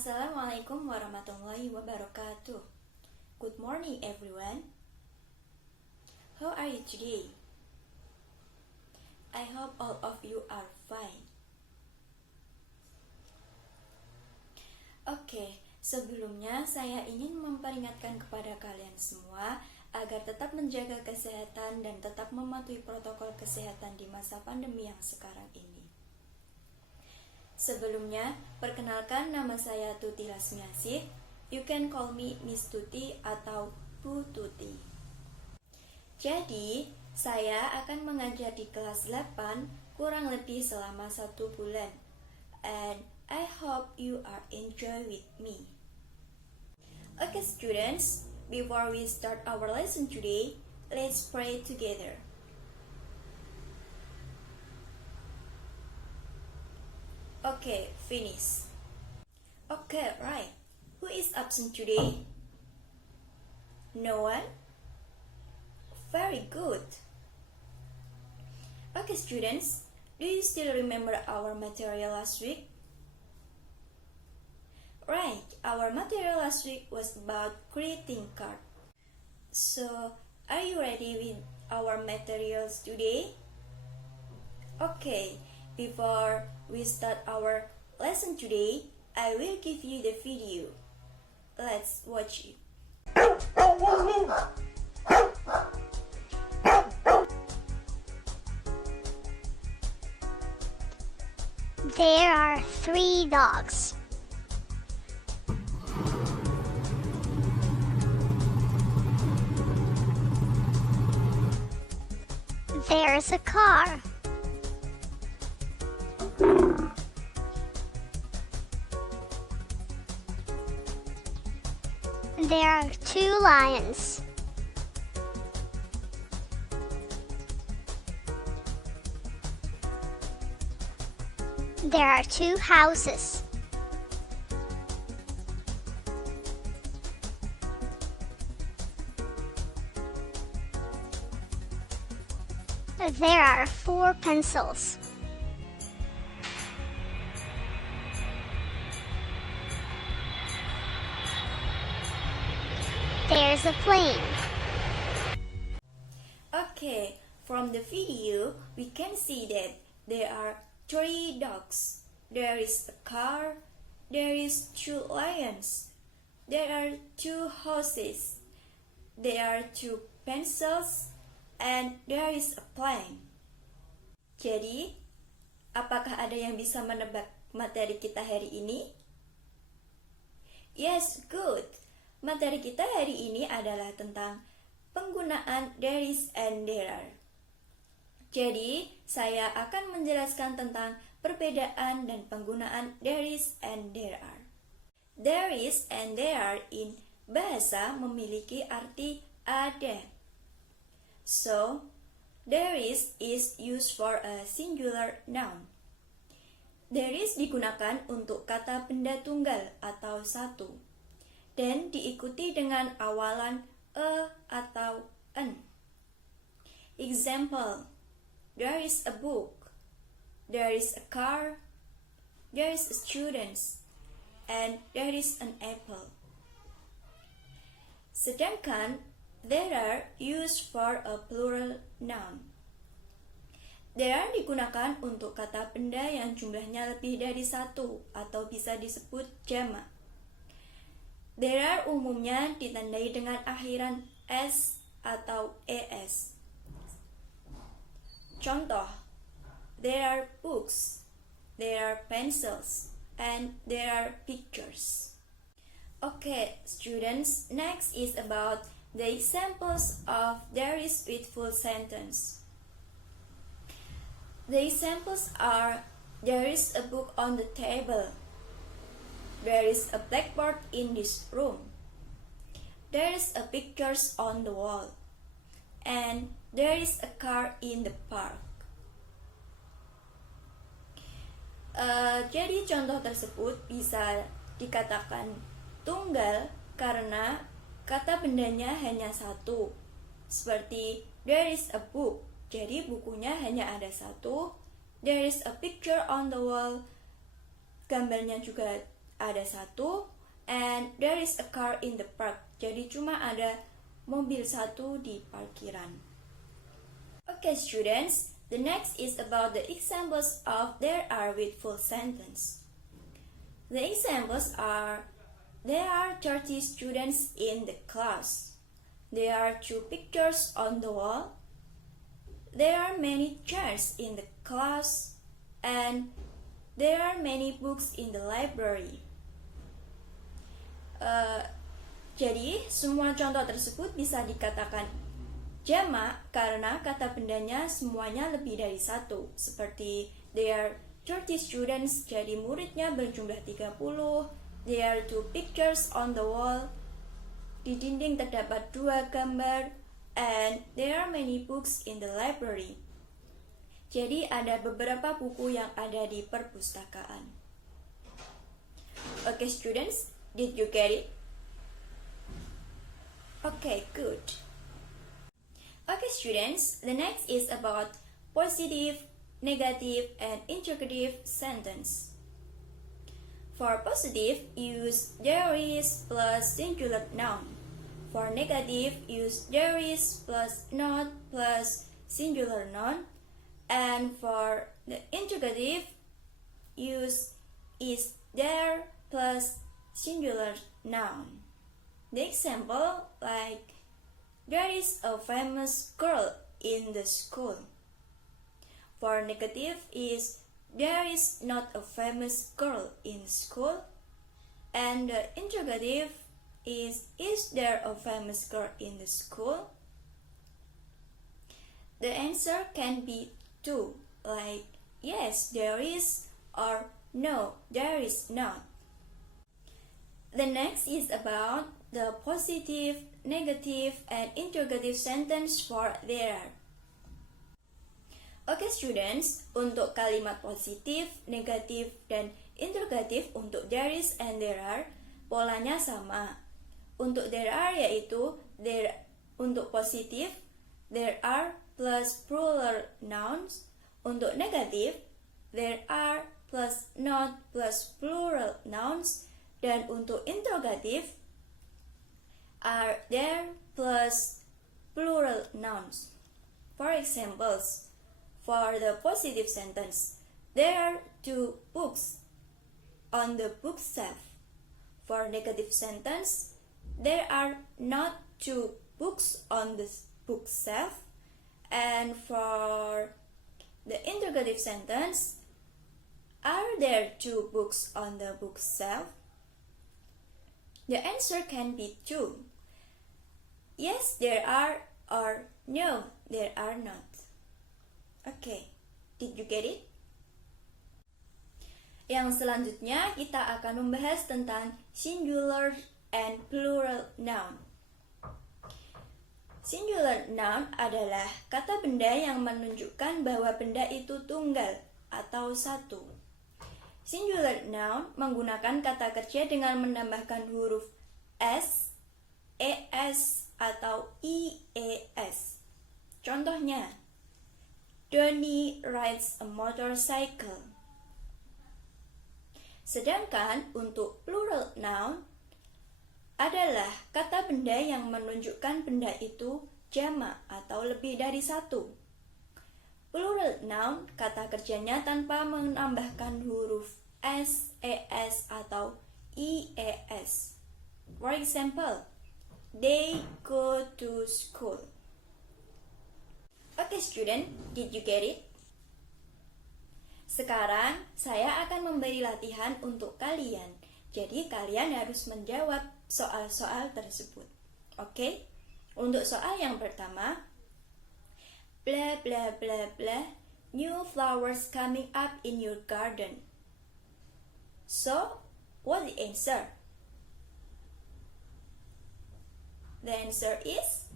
Assalamualaikum warahmatullahi wabarakatuh. Good morning everyone. How are you today? I hope all of you are fine. Oke, sebelumnya saya ingin memperingatkan kepada kalian semua agar tetap menjaga kesehatan dan tetap mematuhi protokol kesehatan di masa pandemi yang sekarang ini. Sebelumnya, perkenalkan nama saya Tuti Rasmiasih. You can call me Miss Tuti atau Bu Tuti. Jadi, saya akan mengajar di kelas 8 kurang lebih selama 1 bulan. And I hope you are enjoy with me. Okay students, before we start our lesson today, let's pray together. Okay, finish. Okay, right. Who is absent today? No one? Very good. Okay, students, do you still remember our material last week? Right, our material last week was about greeting card. So, are you ready with our materials today? Okay, before we start our lesson today, I will give you the video. Let's watch it. There are 3 dogs. There's a car. There are 2 lions. There are 2 houses. There are 4 pencils. There's a plane. Okay, from the video, we can see that there are 3 dogs. There is a car. There is 2 lions. There are 2 houses. There are 2 pencils. And there is a plane. Jadi, apakah ada yang bisa menebak materi kita hari ini? Yes, good. Materi kita hari ini adalah tentang penggunaan there is and there are. Jadi, saya akan menjelaskan tentang perbedaan dan penggunaan there is and there are. There is and there are in bahasa memiliki arti ada. So, there is used for a singular noun. There is digunakan untuk kata benda tunggal atau satu, dan diikuti dengan awalan a atau an. Example, there is a book, there is a car, there is a student, and there is an apple. Sedangkan there are used for a plural noun. There are digunakan untuk kata benda yang jumlahnya lebih dari 1 atau bisa disebut jamak. There are umumnya ditandai dengan akhiran s atau es. Contoh, there are books, there are pencils, and there are pictures. Okay, students, next is about the examples of there is with full sentence. The examples are, there is a book on the table. There is a blackboard in this room. There is a pictures on the wall. And there is a car in the park. Jadi contoh tersebut bisa dikatakan tunggal karena kata bendanya hanya 1. Seperti there is a book. Jadi bukunya hanya ada 1. There is a picture on the wall. Gambarnya juga ada satu, and there is a car in the park. Jadi cuma ada mobil satu di parkiran. Okay, students, the next is about the examples of there are with full sentence. The examples are: there are 30 students in the class. There are 2 pictures on the wall. There are many chairs in the class, and there are many books in the library. Jadi, semua contoh tersebut bisa dikatakan jamak karena kata bendanya semuanya lebih dari satu. Seperti there are 30 students, jadi muridnya berjumlah 30. There are 2 pictures on the wall. Di dinding terdapat 2 gambar. And there are many books in the library. Jadi ada beberapa buku yang ada di perpustakaan. Okay, students, did you get it? Okay, good. Okay, students, the next is about positive, negative, and interrogative sentence. For positive, use there is plus singular noun. For negative, use there is plus not plus singular noun. And for the interrogative, use is there plus singular noun. The example, like, there is a famous girl in the school. For negative is there is not a famous girl in school. And the interrogative is there a famous girl in the school? The answer can be 2, like yes, there is, or no, there is not. The next is about the positive, negative, and interrogative sentence for there are. Oke, students, untuk kalimat positif, negatif, dan interrogatif untuk there is and there are, polanya sama. Untuk there are yaitu there, untuk positif, there are plus plural nouns. Untuk negatif, there are plus not plus plural nouns. Dan untuk interrogatif, are there plus plural nouns. For examples, for the positive sentence, there are 2 books on the bookshelf. For negative sentence, there are not 2 books on the bookshelf. And for the interrogative sentence, are there 2 books on the bookshelf? The answer can be 2. Yes, there are, or no, there are not. Okay, did you get it? Yang selanjutnya kita akan membahas tentang singular and plural noun. Singular noun adalah kata benda yang menunjukkan bahwa benda itu tunggal atau satu. Singular noun menggunakan kata kerja dengan menambahkan huruf s, es, atau ies. Contohnya, Donnie rides a motorcycle. Sedangkan untuk plural noun adalah kata benda yang menunjukkan benda itu jamak atau lebih dari satu. Plural noun kata kerjanya tanpa menambahkan huruf s, es, atau ies. For example, they go to school. Okay, student, did you get it? Sekarang saya akan memberi latihan untuk kalian. Jadi kalian harus menjawab soal-soal tersebut. Oke? Untuk soal yang pertama, blah blah blah blah, new flowers coming up in your garden. So, what the answer? The answer is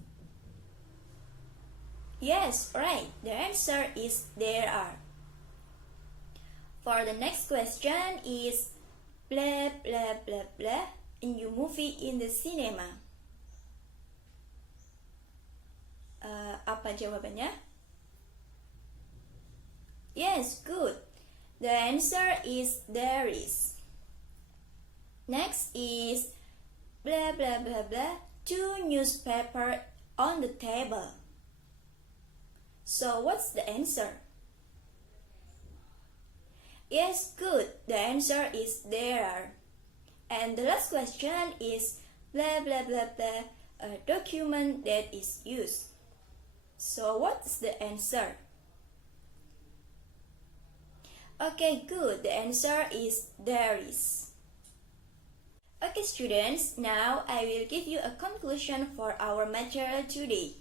yes, right. The answer is there are. For the next question is blah blah blah blah, a new movie in the cinema. Apa jawabannya? Yes, good. The answer is there is. Next is blah blah blah blah, 2 newspaper on the table. So what's the answer? Yes, good. The answer is there are. And the last question is blah blah blah blah, a document that is used. So what's the answer? Okay, good. The answer is there is. Okay, students, now I will give you a conclusion for our material today.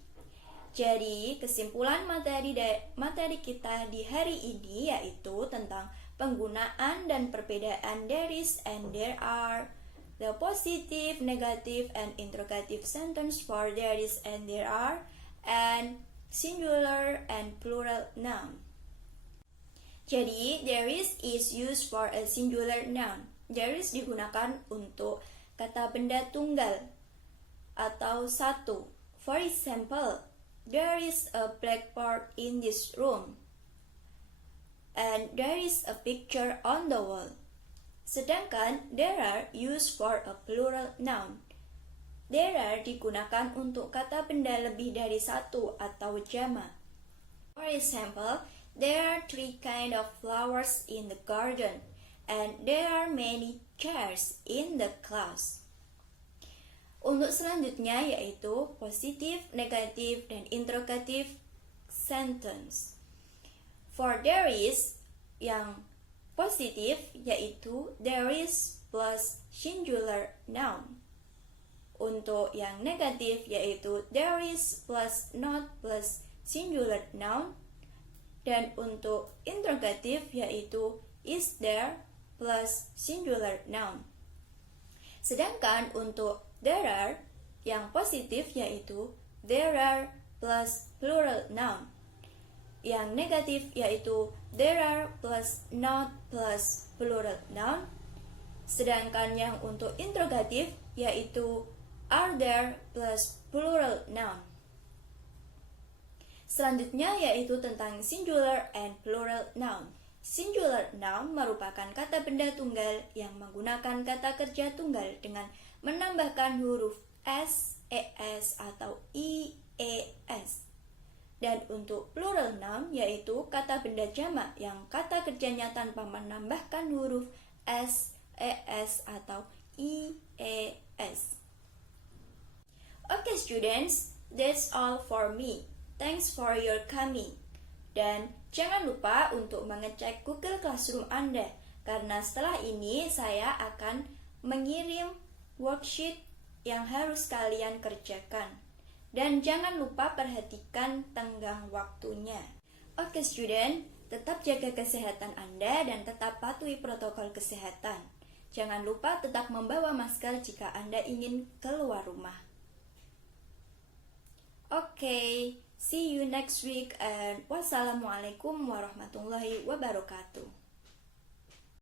Jadi, kesimpulan materi kita di hari ini yaitu tentang penggunaan dan perbedaan there is and there are, the positive, negative, and interrogative sentence for there is and there are, and singular and plural noun. Jadi, there is used for a singular noun. There is digunakan untuk kata benda tunggal atau satu. For example, there is a blackboard in this room, and there is a picture on the wall. Sedangkan there are used for a plural noun. There are digunakan untuk kata benda lebih dari satu atau jamak. For example, there are 3 kinds of flowers in the garden, and there are many chairs in the class. Untuk selanjutnya yaitu positif, negatif, dan interrogative sentence. For there is, yang positif yaitu there is plus singular noun. Untuk yang negatif yaitu there is plus not plus singular noun. Dan untuk interrogatif yaitu is there plus singular noun. Sedangkan untuk there are, yang positif yaitu there are plus plural noun. Yang negatif yaitu there are plus not plus plural noun. Sedangkan yang untuk interrogatif yaitu are there plus plural noun. Selanjutnya yaitu tentang singular and plural noun. Singular noun merupakan kata benda tunggal yang menggunakan kata kerja tunggal dengan menambahkan huruf s, es, atau ies. Dan untuk plural noun yaitu kata benda jamak yang kata kerjanya tanpa menambahkan huruf s, es, atau ies. Okay students, that's all for me. Thanks for your coming. Dan jangan lupa untuk mengecek Google Classroom Anda, karena setelah ini saya akan mengirim worksheet yang harus kalian kerjakan. Dan jangan lupa perhatikan tenggang waktunya. Oke student, tetap jaga kesehatan Anda dan tetap patuhi protokol kesehatan. Jangan lupa tetap membawa masker jika Anda ingin keluar rumah. Okay, see you next week and wassalamualaikum warahmatullahi wabarakatuh.